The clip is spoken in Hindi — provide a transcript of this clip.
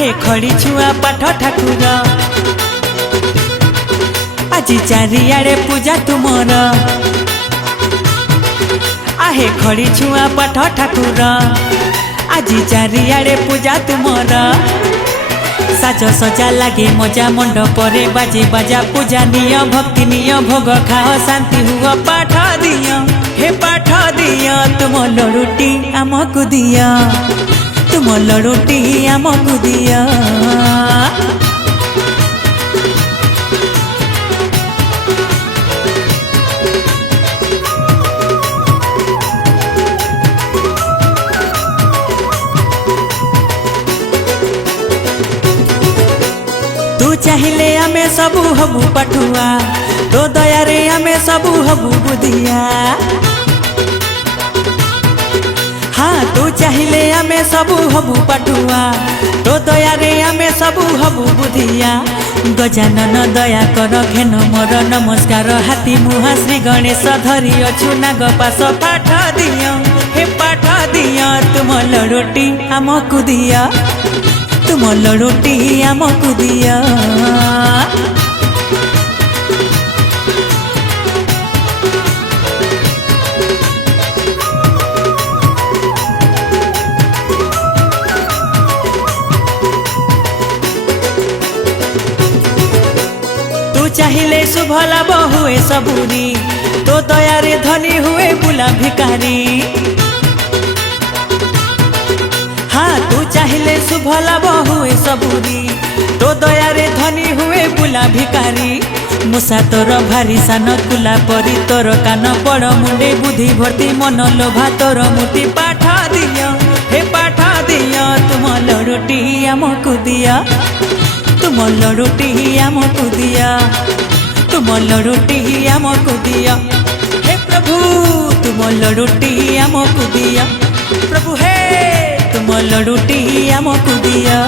आहे खड़ी छुआ पाठ ठाकुर आज चारियाड़े पूजा तुमर आहे खड़ी छुआ पाठ ठाकुर आज चारियाड़े पूजा तुमर साज सजा लगे मजा मंडपरे बाजे बाजा पूजा निय भक्ति निय भोग खाओ शांति हुआ पाठ दिय हे पाठ दिय तुम लड़ुटी आमको दिय तुम लड़ुटी आमको दिय तू चाहिए आमे सबू हबू पठुआ तो दया रे आमे सबू हबू बुधिया हाँ तू चाहिए आमे सबू हबू पठुआ तो दया रे आमे सबू हबू बुधिया गजानन दया कर घेन मोर नमस्कार हाथी मुहा श्री गणेश धरी अछु नाग पास पाठ दिय हे पाठ दिय तुम लड़ुटी आमको दिय तुम लड़ुटी आमको दिया तू चाहिए शुभ लाभ हुए सबूरी तो दया रे धनी हुए बुला भिकारी हाँ तू चाहिए शुभ लाभ हुए सबूरी तो दया रे धनी हुए बुला भिकारी मुसा तोर भारी सान कुला परी तोर कान बड़ मुंडे बुद्धि भर्ती मन लोभा तोर मूर्ति पाठ दिय हे पाठ दिय तुम लड़ुटी आमको दिया तुम लड़ुटी आमको दिया तुम लड़ुटी आमको दिया हे प्रभु तुम लड़ुटी आमको दिया प्रभु हे तुम लड़ुटी आमको दिया।